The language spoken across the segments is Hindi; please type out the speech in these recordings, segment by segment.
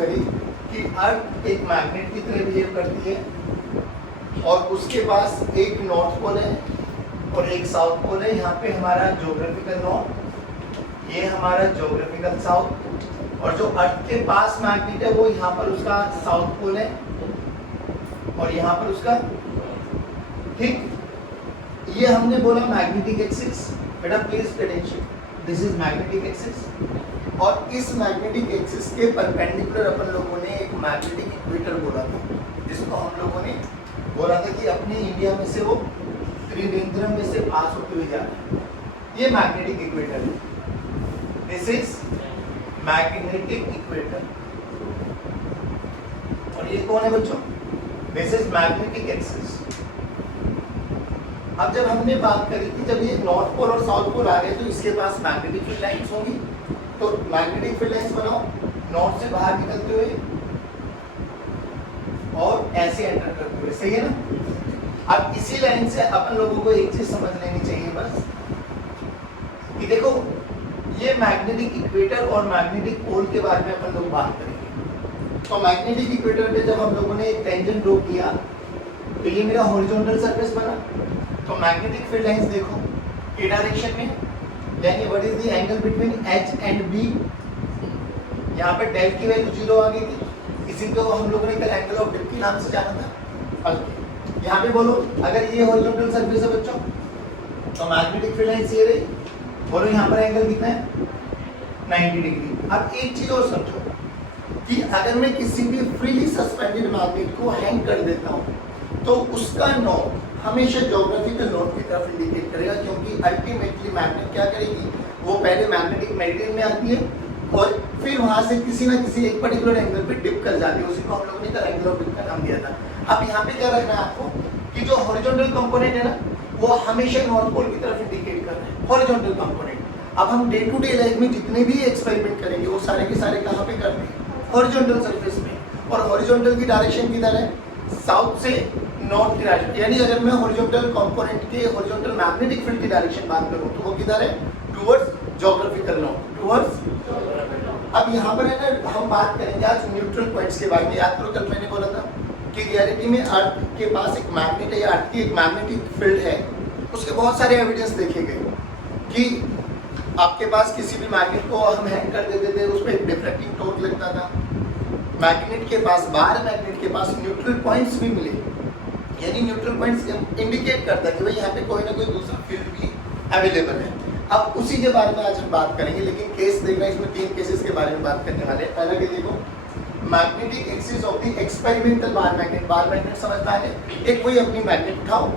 करी कि अर्थ एक मैग्नेट की तरह बिहेव करती है और उसके पास एक नॉर्थ पोल है और एक साउथ पोल है। यहाँ पे हमारा ज्योग्राफिकल नॉर्थ, ये हमारा ज्योग्राफिकल साउथ, और जो अर्थ के पास मैग्नेट है वो यहाँ पर उसका साउथ पोल है और यहाँ पर उसका, ठीक। ये हमने बोला मैग्नेटिक एक्सिस। बेटा please pay attention, this is magnetic axis और इस मैग्नेटिक एक्सिस के परपेंडिकुलर अपन लोगों ने एक मैग्नेटिक इक्वेटर बोला था, जिसको हम लोगों ने बोला था कि अपने इंडिया में से वो त्रिवेंद्रम में से पास होते हुए जा रहा है। ये मैग्नेटिक इक्वेटर है, दिस इज मैग्नेटिक इक्वेटर। और ये कौन है बच्चों? This is magnetic axis. अब जब हमने बात करी कि जब ये नॉर्थ पोल और साउथ पोल आ गए तो इसके पास मैग्नेटिक फील्ड लाइंस होंगी, तो मैग्नेटिक फील्ड लाइंस बनाओ नॉर्थ से बाहर निकलते हुए और ऐसे एंटर करते हुए, सही है ना। अब इसी लाइन से अपन लोगों को एक चीज समझ लेनी चाहिए बस कि देखो ये मैग्नेटिक इक्वेटर और मैग्नेटिक पोल के बारे में अपन लोग बात करेंगे। तो मैग्नेटिक इक्वेटर पे जब हम लोगों ने एक टेंजेंट ड्रॉ किया तो ये मेरा हॉरिजॉन्टल सरफेस बना। तो मैग्नेटिक फील्ड लाइंस देखो ए डायरेक्शन में, यानी what is the angle between H and B. यहाँ पे डेल की वैल्यू 0 आ गई थी, इसी को हम लोगों ने कल एंगल ऑफ डिप के नाम से जाना था। यहाँ पे बोलो अगर ये हॉरिजॉन्टल सरफेस है बच्चों तो मैग्नेटिक फील्ड लाइंस ये रही, बोलो यहाँ पर एंगल कितना है 90 डिग्री। अब एक चीज और समझो कि अगर मैं किसी भी फ्रीली सस्पेंडेड मैग्नेट को हैंग कर देता हूँ तो उसका नॉर्थ हमेशा ज्योग्राफिकल नॉर्थ की तरफ इंडिकेट करेगा, क्योंकि अल्टीमेटली मैग्नेट क्या करेगी, वो पहले मैग्नेटिक मेरिडियन में आती है और फिर वहां से किसी ना किसी एक पर्टिकुलर एंगल पे डिप कर जाती है। उसी को हम लोगों ने एंगल ऑफ डिप का नाम दिया था। अब यहाँ पे क्या रखना है आपको कि जो हॉरिजॉन्टल कंपोनेंट है ना वो हमेशा नॉर्थ पोल की तरफ इंडिकेट कर रहे हैं, हॉरिजॉन्टल कंपोनेंट। अब हम डे टू डे लाइफ में जितने भी एक्सपेरिमेंट करेंगे वो सारे के सारे कहाँ पे करते हैं, हॉरिजॉन्टल सरफेस में। और हॉरिजॉन्टल की डायरेक्शन किधर है, साउथ से नॉर्थ की डायरेक्शन। यानी अगर मैं हॉरिजॉन्टल कंपोनेंट के हॉरिजॉन्टल मैग्नेटिक फील्ड की डायरेक्शन बात करूं तो वो किधर है, टुवर्ड्स ज्योग्राफिकल नॉर्थ, टुवर्ड्स। अब यहाँ पर है ना हम बात करेंगे आज न्यूट्रल पॉइंट्स के बारे में। याद करो कल मैंने बोला था कि रियलिटी में अर्थ के पास एक मैग्नेट है या अर्थ की एक मैग्नेटिक फील्ड है। उसके बहुत सारे एविडेंस देखे गए कि आपके पास किसी भी मैग्नेट को हम हैंग कर देते थे, उस पर एक डिफ्लेक्टिंग टॉर्क लगता था। मैग्नेट के पास, बाहर मैग्नेट के पास न्यूट्रल पॉइंट्स भी मिले, यानी न्यूट्रल पॉइंट्स इंडिकेट करता है कि भाई यहाँ पे कोई ना कोई दूसरा फील्ड भी अवेलेबल है। अब उसी के बारे में आज हम बात करेंगे, लेकिन केस देखना, इसमें 3 केसेस के बारे में बात करने वाले हैं। पहला के देखो magnetic axis of the experimental bar magnet. Bar magnet समझता है, एक कोई अपनी मैग्नेट उठाओ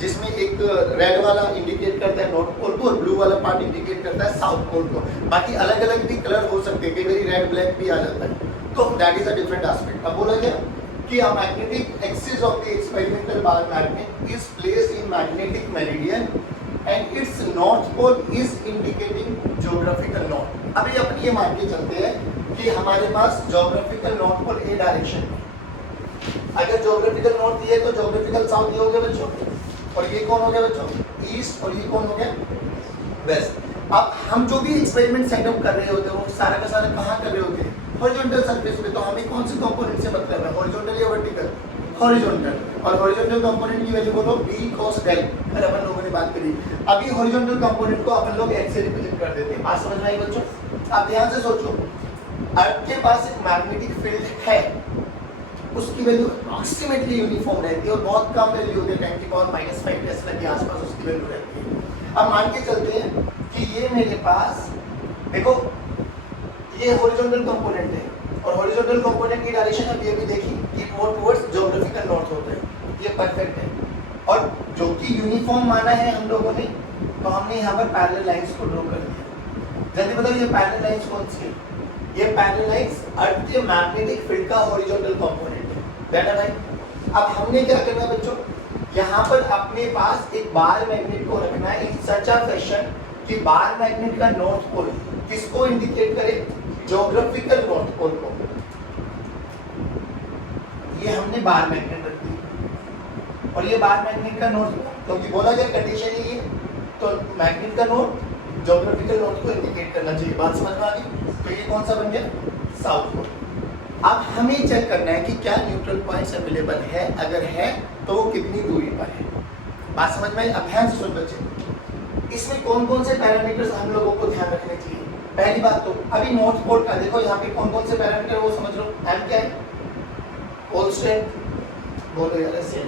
जिसमें एक रेड वाला इंडिकेट करता है नॉर्थ पोल को और ब्लू वाला पार्ट इंडिकेट करता है साउथ पोल को। बाकी अलग अलग भी कलर हो सकते हैं, कई बार रेड ब्लैक भी आ जाता है, तो that is a different aspect. अब बोला गया कि a magnetic axis of the experimental bar magnet is placed in magnetic meridian and its north pole is indicating geographical north। अभी अपन ये मान के चलते हैं कि हमारे पास geographical north pole ए डायरेक्शन में, अगर geographical north ये तो geographical south ये हो गया बच्चों, और ये कौन हो गया बच्चों, ईस्ट, और ये कौन हो गया, वेस्ट। अब हम जो भी एक्सपेरिमेंट सेटअप कर रहे होते हैं वो सारा का सारा कहाँ कर रहे होते हैं, हॉरिजॉन्टल सरफेस पे। तो हमें कौन से कंपोनेंट से मतलब है, हॉरिजॉन्टल या वर्टिकल, हॉरिजॉन्टल। और हॉरिजॉन्टल कंपोनेंट की वैल्यू बोलो b cos del, अरे अपन लोगों ने बात करी। अभी हॉरिजॉन्टल कंपोनेंट को अपन लोग x से रिप्रेजेंट कर देते हैं। बात समझ में आई बच्चों? अब ध्यान से सोचो, अर्थ के पास एक मैग्नेटिक फील्ड है, उसकी वैल्यू अप्रॉक्सीमेटली यूनिफॉर्म रहती है और बहुत कम वैल्यू होती है, 10⁻⁵ टेस्ला के आसपास उसकी वैल्यू रहती है। अब मान के चलते हैं कि ये मेरे पास देखो ये हॉरिजॉन्टल कंपोनेंट है और हॉरिजॉन्टल कंपोनेंट की डायरेक्शन अब ये भी देखी कि वो टुवर्ड्स ज्योग्राफिकल नॉर्थ होता है, ये परफेक्ट है। और जो कि यूनिफॉर्म माना है हम लोगों ने, तो हमने यहाँ पर पैरेलल लाइंस को ड्रॉ कर दिया। जल्दी बताओ ये पैरेलल लाइंस कौन सी है, ये पैरेलल लाइंस अर्थ के मैग्नेटिक फील्ड का हॉरिजॉन्टल कंपोनेंट है, दैट है भाई। अब हमने क्या करना है बच्चों, यहाँ पर अपने पास एक बार मैग्नेट को रखना है इन सच अ फैशन कि बार मैग्नेट का नॉर्थ पोल किसको इंडिकेट करे, ज्योग्राफिकल नॉर्थ पोल को। ये हमने बार मैग्नेट रख दी और ये बार मैग्नेट का नॉर्थ, क्योंकि बोला गया कंडीशन ये, तो मैग्नेट का नॉर्थ ज्योग्राफिकल नॉर्थ को इंडिकेट करना चाहिए। बात समझ में आ गई? तो ये कौन सा बन गया, साउथ पोल। अब हमें चेक करना है कि क्या न्यूट्रल पॉइंट्स अवेलेबल है, अगर है तो वो कितनी दूरी पर है। बात समझ में आई? अब ध्यान से सुन बच्चे, इसमें कौन कौन से पैरामीटर्स हम लोगों को ध्यान रखने चाहिए। पहली बात तो अभी नॉर्थ पोल का देखो, यहाँ पे कौन कौन से पैरामीटर वो समझ लो। एम क्या है? पोल स्ट्रेंथ, बोलो यार ऐसे।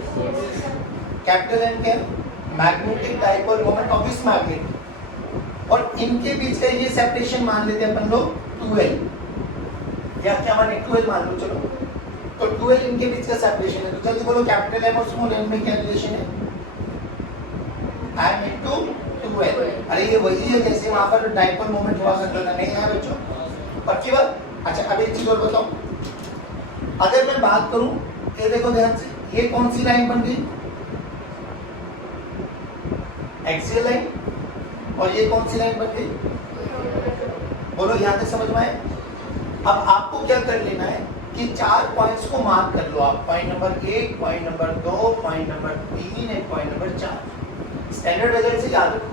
कैपिटल एम क्या है? Magnetic dipole moment of this magnet. और इनके बीच का ये सेपरेशन मान लेते हैं अपन लोग 2L, या क्या माने 2L मान लो। चलो तो 2L इनके बीच का सेपरेशन है, तो जल्दी बोलो कैपिटल एम और स्मॉल एम में क्या रिलेशन है? m into 2L। अरे ये वही है जैसे वहां पर डाइपोल मोमेंट हुआ करता था, नहीं है बच्चों? पक्की बात? अच्छा अब एक चीज और बताओ, अगर मैं बात करूं, ये देखो ध्यान से, ये कौन सी लाइन बन गई? Axial line. और ये कौन सी लाइन बन गई? बोलो यहां तक समझ में आए? अब आपको क्या कर लेना है कि 4 पॉइंट्स को मार्क कर लो आप, point number 1, point number 2, point number 3 और पॉइंट नंबर 4। स्टैंडर्ड मेथड से याद रखो।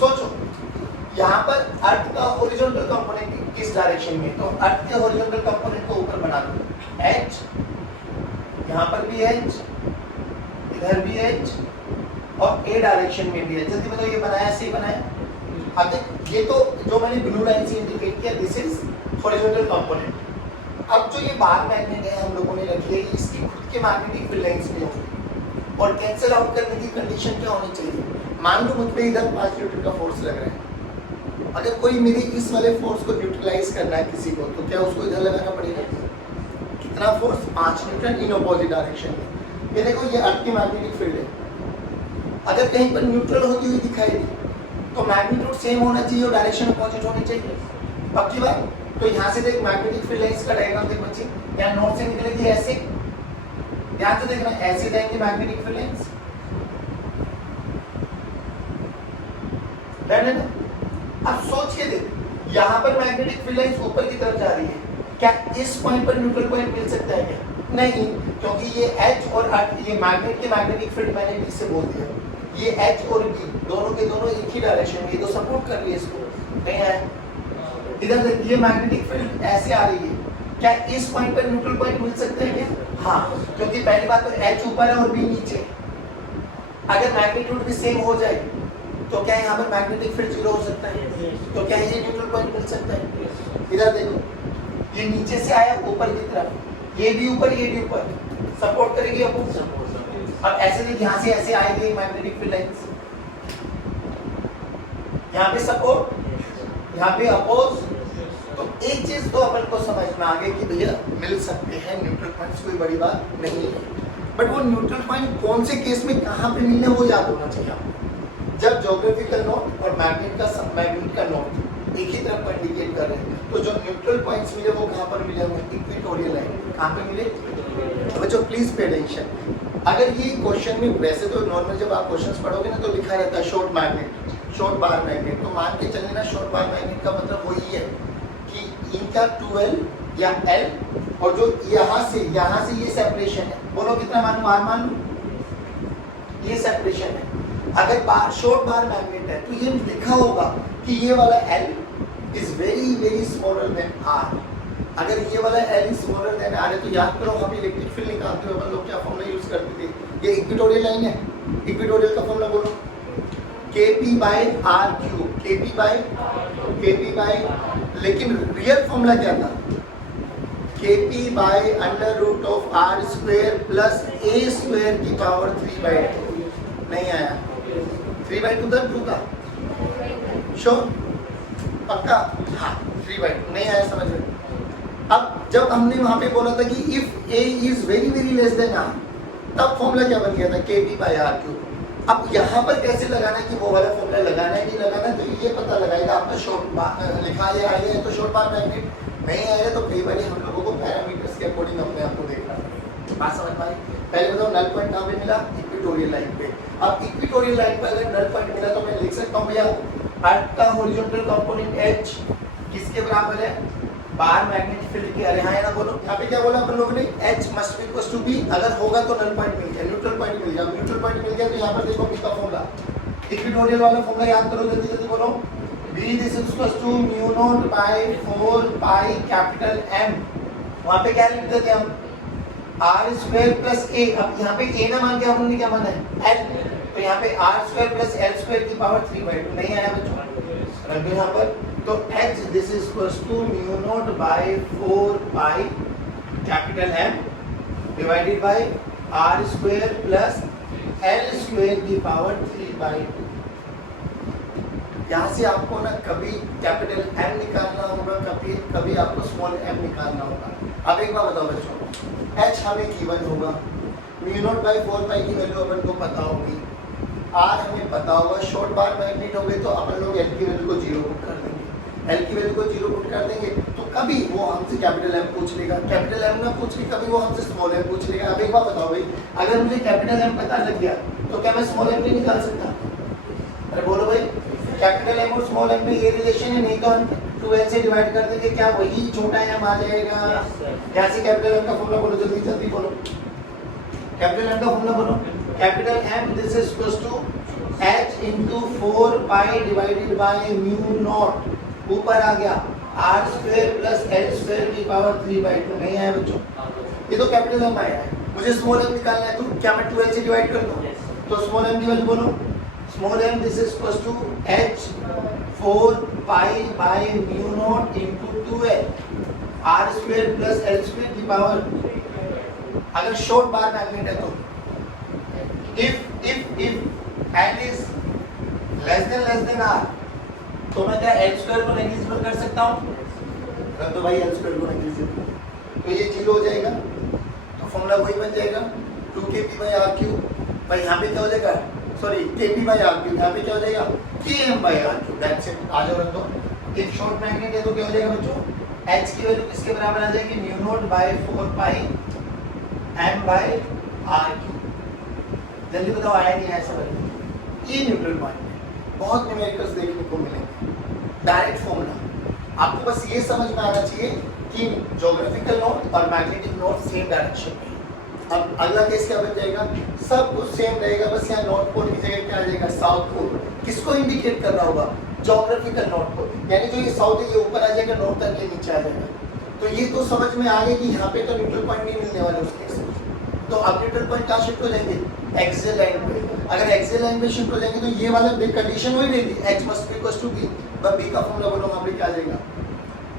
सोचो यहाँ पर अर्थ का हॉरिजॉन्टल कंपोनेंट किस डायरेक्शन में, तो अर्थ के हॉरिजॉन्टल कंपोनेंट को ऊपर बना दो, h, यहाँ पर भी h, इधर भी h और a डायरेक्शन में भी है। जल्दी बताओ ये बनाया सही बनाया? अब देख ये तो जो मैंने ब्लू लाइन से इंडिकेट किया, दिस इज हॉरिजॉन्टल कंपोनेंट। अब जो ये बार मैग्नेट है हम लोगों ने रखी है, इसकी खुद के मैग्नेटिक फील्ड लाइंस में होगी, और कैंसिल आउट करने की कंडीशन क्या होनी चाहिए? मान लो मुझ पे इधर 5 न्यूटन का फोर्स लग रहा है, अगर कोई मेरे इस वाले फोर्स को न्यूट्रलाइज करना है किसी को, तो क्या उसको इधर लगाना पड़ेगा? कितना force? 5 Newton in opposite direction में। ये देखो ये अर्थ की मैग्नेटिक फील्ड है, अगर कहीं पर न्यूट्रल होती हुई दिखाई दी तो मैग्नीट्यूड सेम होना चाहिए और डायरेक्शन अपोजिट होनी चाहिए। पक्की बात? तो यहाँ से देख मैग्नेटिक फील्ड लाइंस का डायग्राम देख बच्चे, यहाँ नॉर्थ से निकलेगी ऐसे, यहाँ से देखना ऐसे जाएंगे मैग्नेटिक फील्ड लाइंस, है ना? अब सोच के देख, यहाँ पर मैग्नेटिक फील्ड लाइंस ऊपर की तरफ जा रही है, क्या इस पॉइंट पर न्यूट्रल पॉइंट मिल सकता है क्या? नहीं, क्योंकि ये H और ये मैग्नेट के मैग्नेटिक फील्ड मैंने B से बोल दिया, ये H और B दोनों के दोनों एक ही डायरेक्शन में, ये तो सपोर्ट कर रही है इसको, नहीं है? इधर देख ये मैग्नेटिक फील्ड ऐसे आ रही है, क्या इस पॉइंट पर न्यूट्रल पॉइंट मिल सकते हैं क्या? हाँ, क्योंकि पहली बात तो H ऊपर है और B नीचे। अगर मैग्नीट्यूड भी सेम हो जाए तो क्या यहाँ पर मैग्नेटिक फील्ड 0 हो सकता है? तो क्या ये न्यूट्रल पॉइंट मिल सकता है? इधर देखो ये नीचे से आया ऊपर की तरफ, ये भी ऊपर ये भी ऊपर, सपोर्ट करेगी अपोज। अब ऐसे देख यहाँ से ऐसे आएगी मैग्नेटिक फील्ड लाइंस, यहाँ पे सपोर्ट, यहाँ पे अपोज। तो एक चीज तो अपन को समझ में आ गई कि भैया मिल सकते हैं न्यूट्रल पॉइंट्स, कोई बड़ी बात नहीं है, बट वो न्यूट्रल पॉइंट कौन से केस में कहाँ पे मिलने वो याद होना चाहिए आपको। जब ज्योग्राफिकल नोट और मैग्नेट का नोट एक ही तरफ पर इंडिकेट कर रहे हैं, तो जो न्यूट्रल पॉइंट्स मिले वो कहाँ पर मिले होंगे? Equatorial line. कहाँ पे मिले बच्चों? Please pay attention. अगर ये क्वेश्चन में, वैसे तो नॉर्मल जब आप क्वेश्चंस पढ़ोगे ना तो लिखा रहता है short magnet, short bar magnet, तो मान के चलने ना शॉर्ट बार मैग्नेट का मतलब वही है कि इनका 2L या L, और जो यहाँ से ये सेपरेशन है, बोलो कितना मानूं? R मान लूं? ये सेपरेशन है। अगर बार शॉर्ट बार मैग्नेट है तो ये लिखा होगा कि ये वाला L is very very smaller than R। अगर ये वाला L is smaller than R है तो याद करो हम इलेक्ट्रिक फील्ड निकालते हुए अपन लोग क्या फॉर्मूला यूज करते थे? ये इक्वेटोरियल लाइन है, इक्वेटोरियल का फॉर्मूला बोलो, KP/R3, KP/, लेकिन रियल फॉर्मूला क्या था? KP/√R² प्लस A² की पावर 3/2। नहीं आया? 3/2 था 2 का? श्योर? पक्का? हाँ 3/2 नहीं आया, समझ में? अब जब हमने वहां पे बोला था कि if A is very very less than R, तब फॉर्मूला क्या बन गया था? KP/R3। अब यहाँ पर कैसे लगाना है कि वो वाला फॉर्मूला लगाना है नहीं लगाना है, तो ये पता लगाएगा आपका शॉर्ट लिखा है तो शॉर्ट बार मैग्नेट, नहीं आया तो कई बार हम लोगों को पैरामीटर्स के अकॉर्डिंग अपने आप को देखना है। बात समझ में आई? पहले बताओ नल पॉइंट कहाँ पे मिला? इक्वेटोरियल लाइन पे। अब इक्वेटोरियल लाइन पे अगर नल पॉइंट मिला तो मैं लिख सकता हूँ भैया अर्थ का हॉरिजॉन्टल कंपोनेंट H किसके बराबर है? बार मैग्नेटिक फील्ड के। अरे हाँ या ना बोलो, यहाँ पे क्या बोला अपन लोगों ने? H must be equal to B। अगर होगा तो नल पॉइंट मिल गया, न्यूट्रल पॉइंट मिल गया। न्यूट्रल पॉइंट मिल गया तो यहाँ पर देखो B का फॉर्मूला, इक्वेटोरियल वाला फॉर्मूला याद करो, जल्दी जल्दी बोलो। B this is equal to mu not by 4 pi capital M वहां पे क्या लिखते थे हम, आर स्क्वायर प्लस ए। अब यहाँ पे ए ना मान के हमने क्या माना है, एल, तो यहाँ पे R square plus L square की पावर 3/2 नहीं आया बच्चों, रख दो यहाँ पर। तो h this is equals to mu not by 4 pi capital M divided by R square plus L square की पावर 3/2। यहाँ से आपको ना कभी कैपिटल M निकालना होगा, कभी आपको स्मॉल m निकालना होगा। अब एक बार बताओ बच्चों, h हमें गिवन होगा, म्यू नॉट बाय 4 पाई की वैल्यू अपन को पता होगी, r हमें पता होगा, शॉर्ट बार मैग्नेट हो गए तो अपन लोग l की वैल्यू को 0 पुट कर देंगे। l की वैल्यू को 0 पुट कर देंगे तो कभी वो हमसे कैपिटल M पूछ लेगा, कैपिटल M ना पूछ के कभी वो हमसे स्मॉल m पूछ लेगा। अब एक बार बताओ भाई, अगर मुझे कैपिटल M पता लग गया तो क्या मैं स्मॉल m नहीं निकाल सकता? अरे बोलो भाई, कैपिटल M और स्मॉल m में ये रिलेशन है, नहीं तो हम 2l से डिवाइड कर देंगे, क्या वही छोटा m आ जाएगा? यहाँ से कैपिटल M का फॉर्मूला बोलो, जल्दी जल्दी बोलो, कैपिटल M का फॉर्मूला बोलो। Capital M this is equals to h into 4 pi divided by mu not, ऊपर आ गया r square plus l square की पावर 3/2 नहीं आया बच्चों, ये तो कैपिटल M आया है। मुझे स्मॉल m निकालना है, तो क्या मैं 2l से डिवाइड कर दूं? तो स्मॉल m की वैल्यू बोलो, small m this is equals to h 4 pi by mu not into 2l r square plus l square की पावर, अगर शॉर्ट बार मैग्नेट है तो if l is less than r, तो मैं क्या l स्क्वायर को नेग्लिजिबल कर सकता हूँ? कर दो भाई l स्क्वायर को नेग्लिजिबल, तो ये 0 हो जाएगा, तो फॉर्मूला वही बन जाएगा 2kp/r³। भाई यहाँ पे क्या हो जाएगा, सॉरी kp/r³, यहाँ पे क्या हो जाएगा km/r³, दैट्स इट। आ जाओ रख दो, एक शॉर्ट मैग्नेट है तो क्या हो जाएगा बच्चों, h की वैल्यू किसके बराबर आ जाएगी, mu naught by 4 pi m/r³। जल्दी बताओ आया नहीं आया समझ? ये न्यूट्रल पॉइंट है, बहुत न्यूमेरिकल्स देखने को मिलेंगे, डायरेक्ट फॉर्मूला। आपको बस ये समझ में आना चाहिए कि ज्योग्राफिकल नोट और मैग्नेटिक नोट सेम डायरेक्शन में। अब अगला केस क्या बन जाएगा, सब कुछ सेम रहेगा, बस यहाँ नॉर्थ पोल की जगह क्या आ जाएगा, साउथ पोल। किसको इंडिकेट कर रहा होगा, ज्योग्राफिकल नॉर्थ पोल, यानी जो ये साउथ है ये ऊपर आ जाएगा, नॉर्थ तक ये नीचे आ जाएगा। तो ये तो समझ में आ गया कि यहाँ पे तो न्यूट्रल पॉइंट नहीं मिलने वाला उस केस में। तो अब न्यूट्रल पॉइंट कहाँ शिफ्ट हो जाएंगे, एक्सियल लाइन पे। अगर एक्सियल लाइन पे शिफ्ट हो जाएंगे तो ये वाला बिग कंडीशन वही रहेगी, h must be equals to b। बस b का फॉर्मूला बोलो, वहां पे क्या आ जाएगा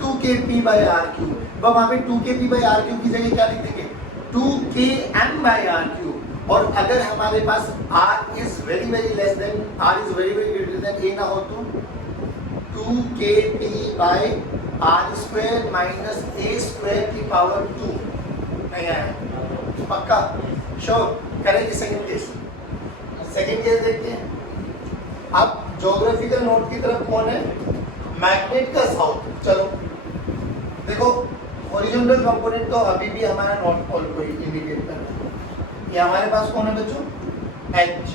2kp/r³। वहां पे 2kp/r³ की जगह क्या लिख देंगे, 2km/r³। और अगर हमारे पास r is very very less than, r is very very greater than a ना हो तो 2kp/r² माइनस a स्क्वायर की पावर 2 नहीं आया, पक्का श्योर। करेंगे सेकंड केस, सेकंड केस देखते हैं। अब ज्योग्राफिकल नोट की तरफ कौन है, मैग्नेट का साउथ। चलो देखो, हॉरिजॉन्टल कंपोनेंट तो अभी भी हमारा नॉर्थ पोल को इंडिकेट कर रहा है। ये हमारे पास कौन है बच्चों, H,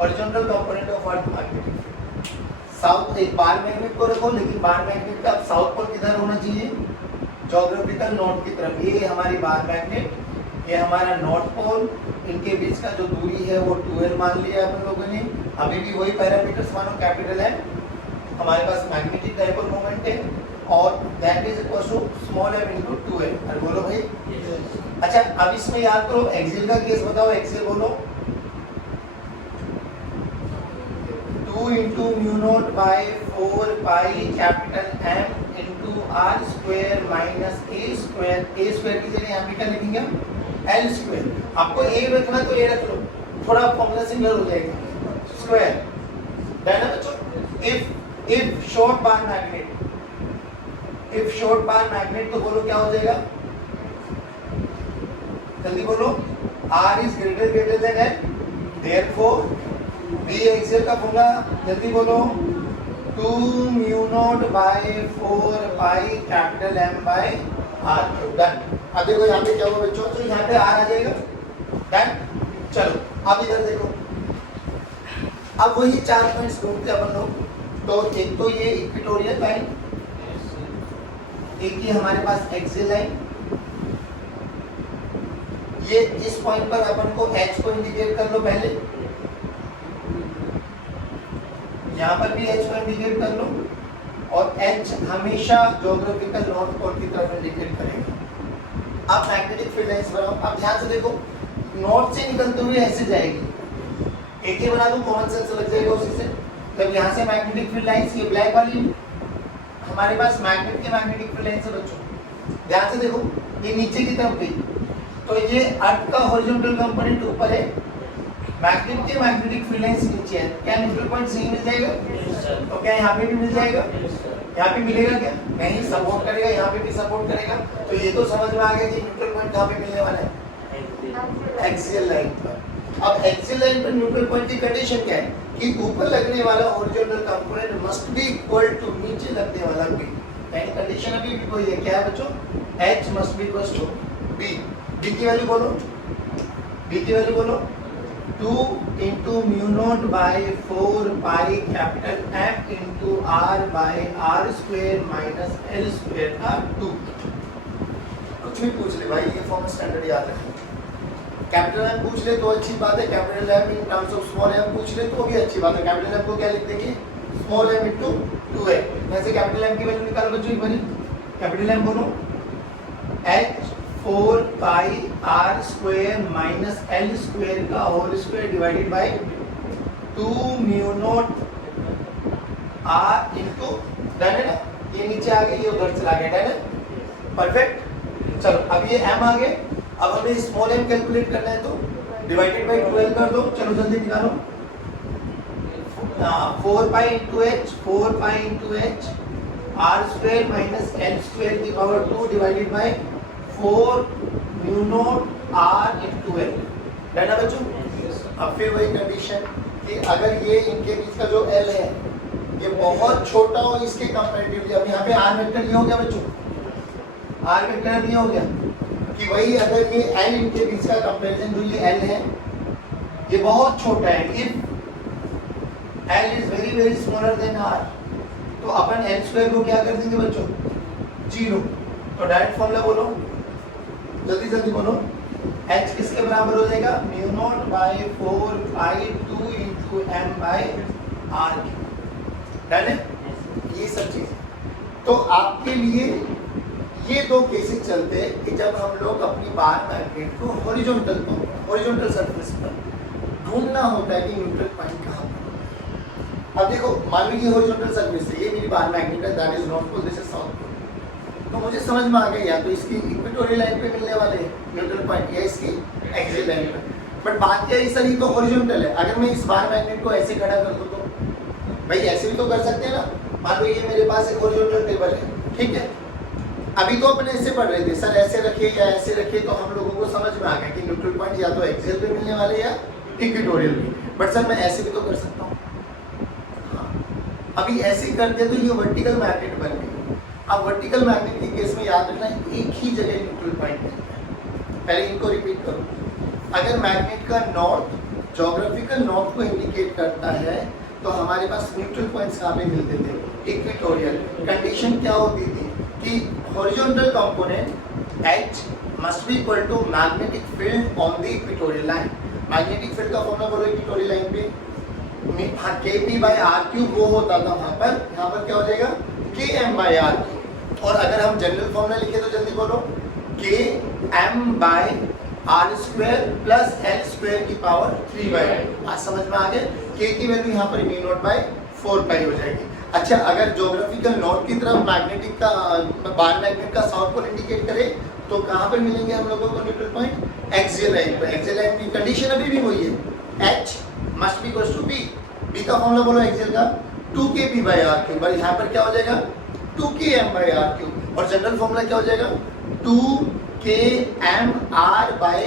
horizontal component of earth magnet. South, एक बार मैग्नेट को रखो, लेकिन बार मैग्नेट का साउथ पोल किधर होना चाहिए, ज्योग्राफिकल नॉर्थ की तरफ। ये हमारी बार मैग्नेट, ये हमारा नॉर्थ पोल, इनके बीच का जो दूरी है वो 2l मान लिया अपन लोगों ने। अभी भी वही पैरामीटर्स मानो, कैपिटल M, हमारे पास मैग्नेटिक डाइपोल मोमेंट है और that is equal to small m into 2l। अरे बोलो भाई, अच्छा अब इसमें याद करो एक्सियल का केस बताओ, एक्सियल बोलो 2 into mu not by 4 pi capital M into r square minus a square. a स्क्वायर की जगह यहाँ पे क्या लिखेंगे हम, l स्क्वायर। आपको a रखना तो a रख लो, थोड़ा फॉर्मूला सिमिलर हो जाएगा, स्क्वायर। डन है बच्चों। If short bar magnet, if short bar magnet तो बोलो क्या हो जाएगा, जल्दी बोलो, r is greater than l, therefore b axial का फॉर्मूला जल्दी बोलो, 2 mu not by 4 pi capital M/r³। Done. अब देखो यहाँ पे क्या हुआ बच्चों, तो यहाँ पे r आ जाएगा। डन। चलो अब इधर देखो, अब वही 4 पॉइंट्स ढूंढते अपन लोग। तो एक तो ये इक्वेटोरियल लाइन, एक ये हमारे पास एक्सियल लाइन, ये इस पॉइंट पर अपन को h को इंडिकेट कर लो पहले, यहाँ पर भी h को इंडिकेट कर लो, और h हमेशा ज्योग्राफिकल नॉर्थ पोल की तरफ इंडिकेट करेगा। अब मैग्नेटिक फील्ड लाइंस बनाओ। अब ध्यान से देखो, नॉर्थ से निकलते हुए ऐसे जाएगी, एक ही बना दूं, कॉमन सेंस लग जाएगा उसी से। तब यहाँ से मैग्नेटिक फील्ड लाइंस, ये ब्लैक वाली हमारे पास मैग्नेट के मैग्नेटिक फील्ड लाइंस है बच्चों। ध्यान से देखो, ये नीचे की तरफ गई, तो ये अर्थ का हॉरिजॉन्टल कंपोनेंट ऊपर है, मैग्नेट के मैग्नेटिक फील्ड लाइंस नीचे है। क्या न्यूट्रल पॉइंट सही मिल जाएगा? तो क्या यहाँ पे भी मिल जाएगा? यहाँ पे मिलेगा क्या? नहीं, सपोर्ट करेगा, यहाँ पे भी सपोर्ट करेगा। तो ये तो समझ में आ गया कि न्यूट्रल पॉइंट कहाँ पे मिलने वाला है? एक्सियल लाइन पर। अब एक्सियल लाइन पर न्यूट्रल पॉइंट की कंडीशन क्या है कि ऊपर लगने वाला horizontal component must be equal to नीचे लगने वाला बी। यानी कंडीशन अभी भी वही है, क्या है बच्चों? h must be equal to b। b की वैल्यू बोलो, b की वैल्यू बोलो 2 into mu naught by 4 pi capital M into R by R square minus L square का 2। कुछ भी पूछ ले भाई, ये फॉर्म स्टैंडर्ड याद रखें। कैपिटल M पूछ ले तो अच्छी बात है, capital M in terms of small m पूछ ले तो भी अच्छी बात है। कैपिटल M को क्या लिख देंगे? Small m into 2a। वैसे कैपिटल M की वैल्यू निकालो बच्चों एक बारी। कैपिटल M बोलो h 4 pi r square minus l square का whole square divided by 2 mu naught r into, done है ना? ये नीचे आ गया, ये उधर चला गया, डन है? परफेक्ट। चलो अब ये m आ गए, अब हमें स्मॉल m कैलकुलेट करना है तो डिवाइडेड बाय 12 कर दो। चलो जल्दी निकालो। 4 pi into h, 4 pi into h r square minus l square की power 2 divided by 4 mu naught r into l। Done है बच्चों? अब फिर वही कंडीशन कि अगर ये इनके बीच का जो l है ये बहुत छोटा हो इसके कंपैरेटिवली, अब यहाँ पे r वेक्टर ये हो गया बच्चों, r वेक्टर ये हो गया कि वही अगर ये l इनके बीच का कंपैरिजन जो ये l है ये बहुत छोटा है, if l is very very smaller than r, तो अपन l स्क्वायर को क्या कर देंगे बच्चों? 0। तो डायरेक्ट फॉर्मूला बोलो, जल्दी जल्दी बोलो। h किसके बराबर हो जाएगा? mu naught by 4 pi 2 into m by r। Done है? ये सब चीज। तो आपके लिए ये दो केसेस चलते हैं कि जब हम लोग अपनी बार मैग्नेट को हॉरिजॉन्टल सरफेस पर ढूंढना होता है कि न्यूट्रल पॉइंट कहाँ पर। अब देखो, मान लीजिए हॉरिजॉन्टल सरफेस से ये मेरी बार मैग्नेट है, that is north pole, this is south pole. तो मुझे समझ में आ गया या तो इसकी इक्वेटोरियल लाइन पे मिलने वाले न्यूट्रल पॉइंट या इसकी एक्सियल लाइन पे। बट बात क्या है सर, ये तो हॉरिजॉन्टल है। अगर मैं इस बार मैग्नेट को ऐसे खड़ा कर दूं तो भाई ऐसे भी तो कर सकते हैं ना। मान लो ये मेरे पास एक हॉरिजॉन्टल टेबल है, ठीक है? अभी तो अपन ऐसे पढ़ रहे थे सर, ऐसे रखिए या ऐसे रखिए, तो हम लोगों को समझ में आ गया कि न्यूट्रल पॉइंट या तो एक्सियल पे मिलने वाले या इक्वेटोरियल पे। बट सर मैं ऐसे भी तो कर सकता हूँ। हाँ, अभी ऐसे करते तो ये वर्टिकल मैग्नेट बन गई। अब वर्टिकल मैग्नेट के केस में याद रखना एक ही जगह न्यूट्रल पॉइंट मिलता है। पहले इनको रिपीट करो। अगर मैग्नेट का नॉर्थ ज्योग्राफिकल नॉर्थ को इंडिकेट करता है तो हमारे पास न्यूट्रल पॉइंट्स कहाँ पे मिलते थे? इक्वेटोरियल। कंडीशन क्या होती थी कि horizontal component h must be equal to magnetic field on the equatorial line. Magnetic field का फॉर्मूला बोलो इक्वेटोरियल लाइन पे, हाँ kp by r³ वो होता था वहाँ पर, यहाँ पर क्या हो जाएगा? km by r³। और अगर हम जनरल फॉर्मूला लिखे तो जल्दी बोलो, km by r square plus l square की पावर 3/2। आज समझ में आ गया? k की वैल्यू यहाँ पर mu naught by 4 pi हो जाएगी। अच्छा, अगर ज्योग्राफिकल नॉर्थ की तरफ मैग्नेटिक का बार मैग्नेट का साउथ पोल इंडिकेट करे तो कहाँ पर मिलेंगे हम लोगों को न्यूट्रल पॉइंट? एक्सियल लाइन पर। एक्सियल लाइन की कंडीशन अभी भी वही है, h must be equal to b। b का फॉर्मूला बोलो एक्सियल का 2kp by r³। भाई यहाँ पर क्या हो जाएगा? 2km by r³। और जनरल फॉर्मूला क्या हो जाएगा? 2km r by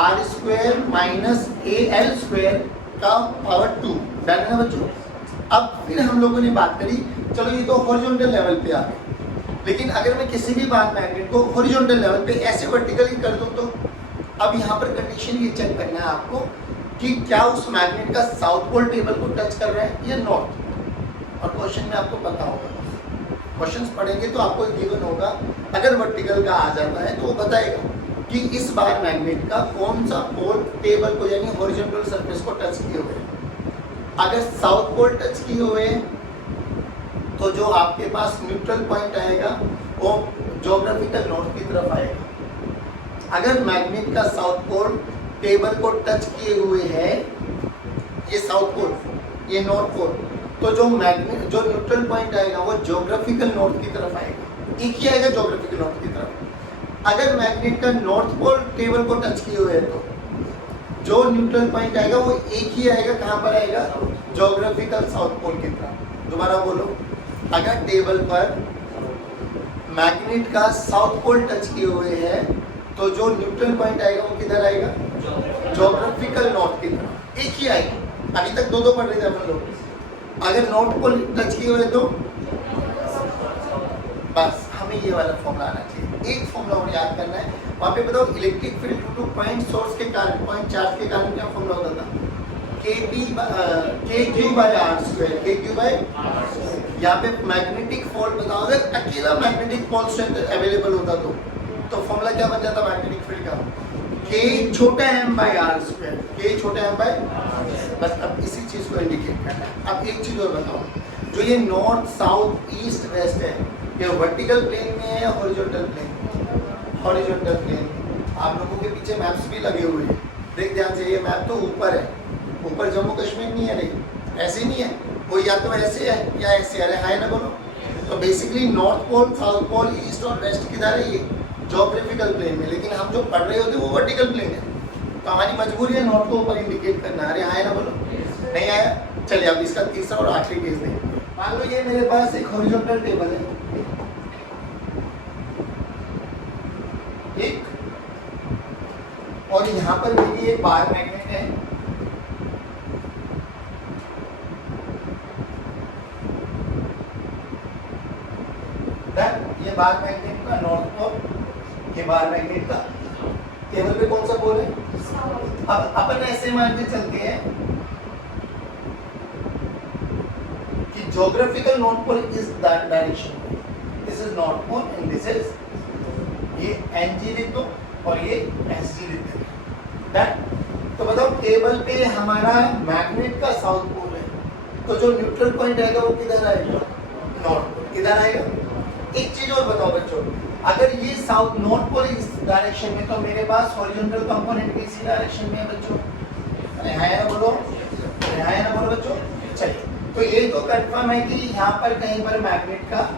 r square minus al square का पावर 2। डन है बच्चों? अब फिर हम लोगों ने बात करी, चलो ये तो हॉरिजॉन्टल लेवल पे आ गए, लेकिन अगर मैं किसी भी बार मैग्नेट को हॉरिजॉन्टल लेवल पे ऐसे वर्टिकली कर दूं तो अब यहाँ पर कंडीशन ये चेक करना है आपको कि क्या उस मैग्नेट का साउथ पोल टेबल को टच कर रहा है या नॉर्थ। और क्वेश्चन में आपको पता होगा, क्वेश्चंस पढ़ेंगे तो आपको गिवन होगा, अगर वर्टिकल का आ जाता है तो वो बताएगा कि इस बार मैग्नेट का कौन सा पोल टेबल को यानी हॉरिजॉन्टल सरफेस को टच किए हुए। अगर साउथ पोल टच किए हुए तो जो आपके पास न्यूट्रल पॉइंट आएगा वो ज्योग्राफिकल नॉर्थ की तरफ आएगा। अगर मैग्नेट का साउथ पोल टेबल को टच किए हुए है, ये साउथ पोल, ये नॉर्थ पोल, तो जो मैग्नेट जो न्यूट्रल पॉइंट आएगा वो ज्योग्राफिकल नॉर्थ की तरफ आएगा, एक ही आएगा ज्योग्राफिकल नॉर्थ की तरफ। अगर मैग्नेट का नॉर्थ पोल टेबल को टच किए हुए है तो जो न्यूट्रल पॉइंट आएगा वो एक ही आएगा, कहाँ पर आएगा, ज्योग्राफिकल साउथ पोल की तरफ। दोबारा बोलो, अगर टेबल पर मैग्नेट का साउथ पोल टच किए हुए है तो जो न्यूट्रल पॉइंट आएगा वो किधर आएगा, ज्योग्राफिकल नॉर्थ की तरफ, एक ही आएगा। अभी तक दो पढ़ रहे थे अपन लोग। अगर नॉर्थ पोल टच किए हुए तो बस हमें ये वाला फॉर्मूला आना चाहिए। एक फॉर्मूला और याद करना है, वहाँ पे बताओ electric field due two point source के कारण, पॉइंट चार्ज के कारण क्या फॉर्मूला होता था, KQ by R square, KQ by, यहाँ पे मैग्नेटिक फोल्ड बताओ, अगर अकेला मैग्नेटिक पोल स्ट्रेंथ अवेलेबल होता तो फॉर्मूला क्या बन जाता मैग्नेटिक फील्ड का, K छोटा m by R square, K छोटा m बाय, बस अब इसी चीज को इंडिकेट करना है। अब एक चीज और बताओ, जो ये नॉर्थ साउथ ईस्ट वेस्ट है, ये वर्टिकल प्लेन में है या हॉरिजॉन्टल प्लेन, हॉरिजॉन्टल प्लेन। आप लोगों के पीछे मैप्स भी लगे हुए हैं, देख ध्यान से, ये मैप तो ऊपर है, ऊपर जम्मू कश्मीर नहीं है, नहीं ऐसे नहीं है, वो या तो ऐसे है या ऐसे है, हाय ना बोलो। तो basically north pole south pole east और वेस्ट किधर है, ये ज्योग्राफिकल प्लेन में, लेकिन हम जो पढ़ रहे होते वो वर्टिकल प्लेन है, तो हमारी मजबूरी है नॉर्थ को ऊपर इंडिकेट करना। अरे हाय ना बोलो, नहीं आया, चलिए अब इसका तीसरा और आखिरी केस दें। मान लो ये मेरे पास एक हॉरिजॉन्टल टेबल है, एक, और यहाँ पर मेरी एक बार मैग्नेट है, ये बार मैग्नेट का नॉर्थ पोल, ये बार मैग्नेट का टेबल पे कौन सा पोल है। अब अपन ऐसे मान के चलते हैं कि geographical north pole is that direction, this is north pole and this is, ये NG लिख दो और ये SG लिख दो, दैट। तो बताओ टेबल पे हमारा मैग्नेट का साउथ पोल है, तो जो न्यूट्रल पॉइंट आएगा वो किधर आएगा, नॉर्थ पोल, किधर आएगा। एक चीज और बताओ बच्चों, अगर ये साउथ नॉर्थ पोल इस डायरेक्शन में, तो मेरे पास हॉरिजॉन्टल कंपोनेंट इसी डायरेक्शन में है बच्चों, अरे हाय ना बोलो, अरे हाय ना बोलो बच्चों। चलिए, तो ये तो कंफर्म है कि यहाँ पर कहीं पर मैग्नेट का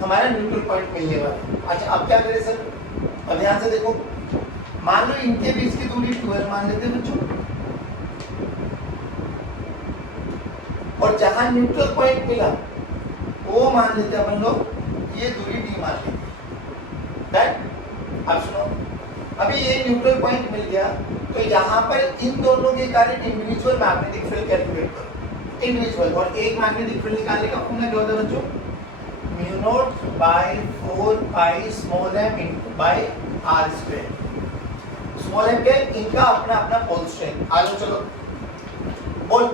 हमारा न्यूट्रल पॉइंट मिलने वाला। अच्छा अब क्या करें सर, अब ध्यान से देखो, मान लो इनके बीच की दूरी 12 मान लेते हैं बच्चों, और जहां न्यूट्रल पॉइंट मिला वो मान लेते हैं अपन लोग, ये दूरी D मान लेते हैं। अब सुनो, अभी ये न्यूट्रल पॉइंट मिल गया, तो यहाँ पर इन दोनों के कारण इंडिविजुअल मैग्नेटिक फील्ड कैलकुलेट करो, इंडिविजुअल, और एक मैग्नेटिक फील्ड निकालने का फॉर्मूला क्या होता है बच्चों, mu not by 4 pi small m into by R square. Small m क्या है, इनका अपना अपना पोल स्ट्रेंथ। आगे चलो बोल,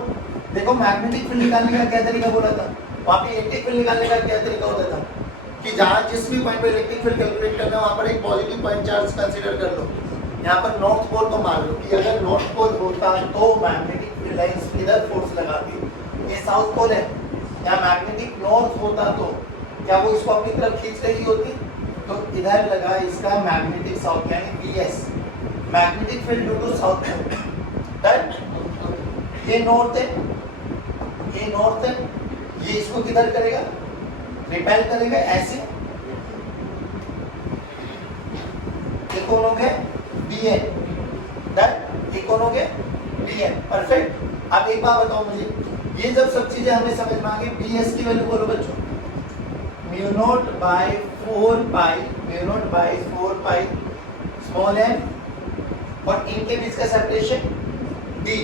देखो मैग्नेटिक फील्ड निकालने का क्या तरीका बोला था, वहाँ पे इलेक्ट्रिक फील्ड निकालने का क्या तरीका होता था कि जहाँ जिस भी पॉइंट पे इलेक्ट्रिक फील्ड कैलकुलेट करना है वहाँ पर एक पॉजिटिव पॉइंट चार्ज कंसीडर कर लो। यहाँ पर नॉर्थ पोल को मान लो कि अगर नॉर्थ पोल होता तो मैग्नेटिक फील्ड लाइंस इधर फोर्स लगाती, ये साउथ पोल है, यहाँ मैग्नेटिक नॉर्थ होता तो क्या वो इसको अपनी तरफ खींच रही होती, तो इधर लगा इसका मैग्नेटिक साउथ यानी BS, magnetic field due to south that, ये नॉर्थ है, ये नॉर्थ है, ये इसको किधर करेगा, रिपेल करेगा ऐसे, ये कौन हो गया BN, दैट ये कौन हो गया BN, परफेक्ट। अब एक बात बताओ मुझे, ये जब सब चीजें हमें समझ में आ गई, BS की वैल्यू बोलो बच्चों, mu not by 4 pi, mu not by 4 pi small m, और इनके बीच का सेपरेशन D,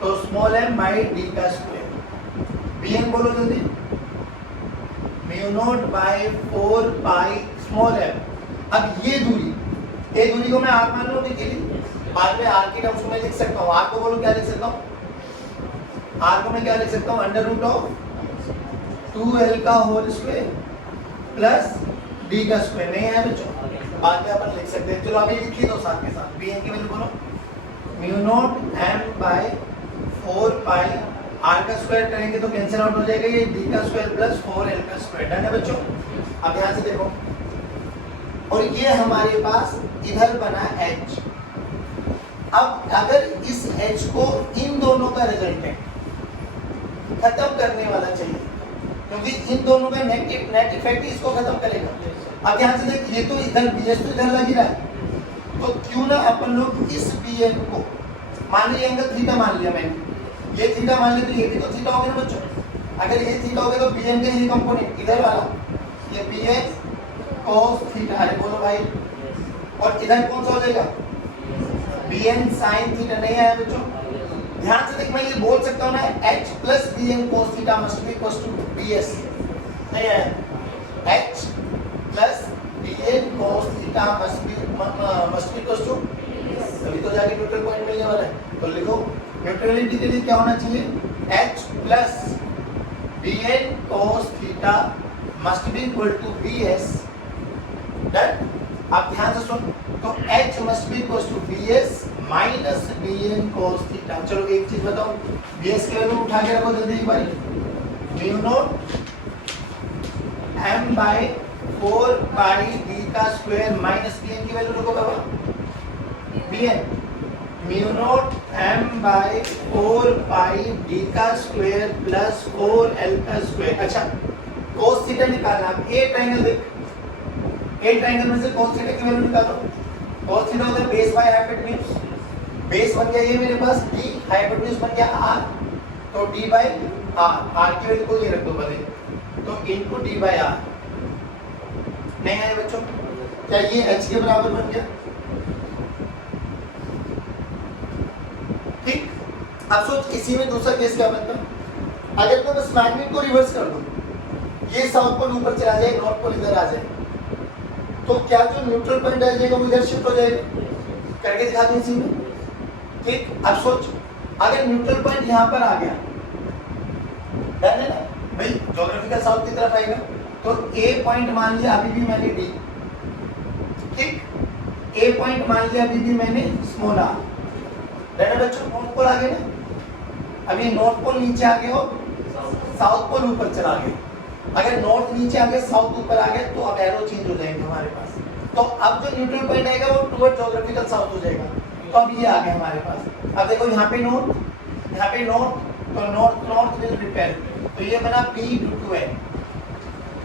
तो स्मॉल m बाय D का स्क्वायर। BN बोलो जल्दी, mu not by 4 pi small m। अब ये दूरी को मैं R मान लूं के लिए, बाद में R की टर्म्स में लिख सकता हूँ, R को बोलो क्या लिख सकता हूँ, R को मैं क्या लिख सकता हूँ, अंडर रूट ऑफ 2L का होल स्क्वायर प्लस D का स्क्वायर। नहीं है बच्चों, बाद में अपन लिख सकते हैं, चलो अभी लिख ही दो साथ के साथ। BN की वैल्यू बोलो, म्यू नॉट m बाय 4 पाई, R का स्क्वायर करेंगे तो कैंसिल आउट हो जाएगा, ये D का स्क्वायर प्लस 4L का स्क्वायर। डन है बच्चों। अब ध्यान से देखो, और ये हमारे पास इधर बना H। अब अगर इस H को इन दोनों का रिजल्टेंट खत्म करने वाला चाहिए, क्योंकि इन दोनों का नेट इफेक्ट ही इसको खत्म करेगा। अब ध्यान से देख, ये तो इधर BS तो इधर लग ही रहा है, तो क्यों ना अपन लोग इस BN को, मान लिया एंगल थीटा मान लिया मैंने, ये थीटा मान लिया, तो ये भी तो थीटा हो गया ना बच्चों। अगर ये थीटा हो गया तो BN का ये कंपोनेंट इधर वाला, ये BN cos थीटा, अरे बोलो भाई, और इधर कौन सा हो जाएगा, BN sin थीटा। नहीं आया बच्चों, ध्यान से देख, मैं ये बोल सकता हूँ ना, H plus BN cos theta must be equals to BS। नहीं आया, H plus BN cos theta must be equals to, तभी तो जाके न्यूट्रल पॉइंट मिलने वाला है। तो लिखो न्यूट्रलिटी के लिए क्या होना चाहिए, H plus BN cos theta must be equal to BS। Done. अब ध्यान से सुन, तो H must be equals to BS minus BN cos theta. चलो एक चीज बताओ, BS के वैल्यू उठा के रखो जल्दी एक बार, mu naught m by 4 pi d का स्क्वायर माइनस BN की वैल्यू रखो बाबा, BN mu naught m by 4 pi d का स्क्वायर प्लस 4l का स्क्वायर। अच्छा, cos थीटा निकालना, अब ए ट्रायंगल देख, ए ट्रायंगल में से cos थीटा की वैल्यू निकालो। cos थीटा होता है बेस बाय हाइपोटेन्यूज, बेस बन गया ये मेरे पास d, हाइपोटेन्यूज बन गया r, तो d बाय r की वैल्यू को ये रख दो बदले, तो इनटू d बाय r। नहीं आया बच्चों, क्या ये h के बराबर बन गया? ठीक। अब सोच, इसी में दूसरा केस क्या बनता, अगर मैं बस मैग्नेट को रिवर्स कर दूं, ये साउथ पोल ऊपर चला जाए, नॉर्थ पोल इधर आ जाए, तो क्या जो न्यूट्रल पॉइंट आ जाएगा वो इधर शिफ्ट हो जाएगा? करके दिखा दूं इसी में। ठीक। अब सोच, अगर न्यूट्रल पॉइंट यहाँ पर आ गया, डन है ना भाई, ज्योग्राफिकल साउथ की तरफ आएगा, तो ए पॉइंट मान लिया अभी भी मैंने डी, ठीक, ए पॉइंट मान लिया अभी भी मैंने स्मॉल आर, डन है बच्चों। नॉर्थ पोल आ गया ना, अभी नॉर्थ पोल नीचे आ गया और साउथ पोल ऊपर चला गया। अगर नॉर्थ नीचे आ गया, साउथ ऊपर आ गया, तो अब एरो चेंज हो जाएंगे हमारे पास, तो अब जो न्यूट्रल पॉइंट आएगा वो टुवर्ड ज्योग्राफिकल साउथ हो जाएगा। तो अब ये आ गया हमारे पास। अब देखो यहाँ पे नॉर्थ, यहाँ पे नॉर्थ, तो नॉर्थ नॉर्थ विल रिपेल, तो ये बना P ड्यू टू N,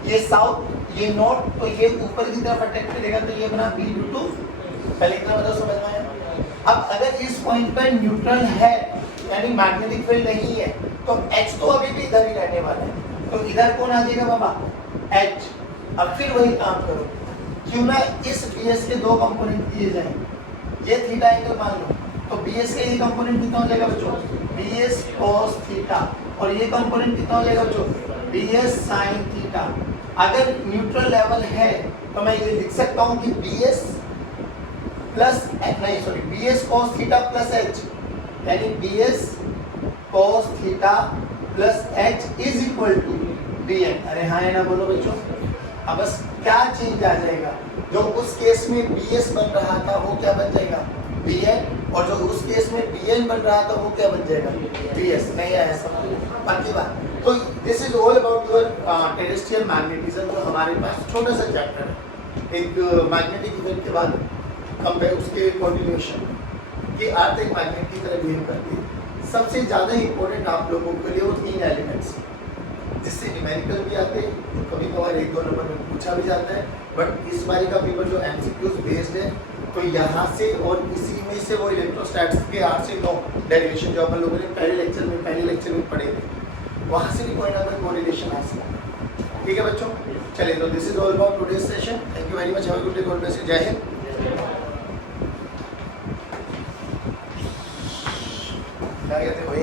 ये साउथ, ये नॉर्थ, तो ये ऊपर की तरफ अटैक करेगा, तो ये बना P ड्यू टू, पहले इतना बताओ, समझ में आया? अब अगर इस पॉइंट पर न्यूट्रल है, यानी मैग्नेटिक फील्ड नहीं है, तो H तो अभी भी इधर ही रहने वाला है, तो इधर कौन आ जाएगा बाबा, H। अब फिर वही काम करो, क्यों ना इस BS के दो कंपोनेंट दिए जाएं, ये थीटा एंगल मान लो, तो BS का ये कंपोनेंट कितना हो जाएगा बच्चों, BS cos थीटा, और ये कंपोनेंट कितना हो जाएगा बच्चों, BS sin थीटा। अगर न्यूट्रल लेवल है तो मैं ये लिख सकता हूँ कि BS प्लस, नहीं sorry, BS cos theta plus H, यानी BS cos theta plus H is equal to BN। अरे हाँ है ना, बोलो बच्चों। अब बस क्या चेंज आ जाएगा, जो उस केस में BS बन रहा था वो क्या बन जाएगा, BN, और जो उस केस में BN बन रहा था वो क्या बन जाएगा, BS। नहीं आया समझ, पक्की बात। तो this is all about your terrestrial magnetism, जो हमारे पास छोटा सा चैप्टर है, एक मैग्नेटिक इवेंट के बाद कंपेयर उसके कंटिन्यूएशन कि अर्थ एक मैग्नेट की तरह बिहेव करती है। सबसे ज़्यादा इंपॉर्टेंट आप लोगों के लिए वो 3 एलिमेंट्स, जिससे न्यूमेरिकल भी आते हैं, तो कभी कभार 1-2 नंबर में पूछा भी जाता है, बट इस बारी का पेपर जो MCQs बेस्ड है, तो यहाँ से और इसी में से वो इलेक्ट्रोस्टैटिक्स के 8 से 9 डेरिवेशन जो अपन लोगों ने पहले लेक्चर में पढ़े थे, वहाँ से भी कोई ना कोई कोरिलेशन आ सकता है। ठीक है बच्चों, चलिए, तो this is all about today's session. Thank you very much, have a good day, God bless you, जय हिंद। क्या कहते हो भाई?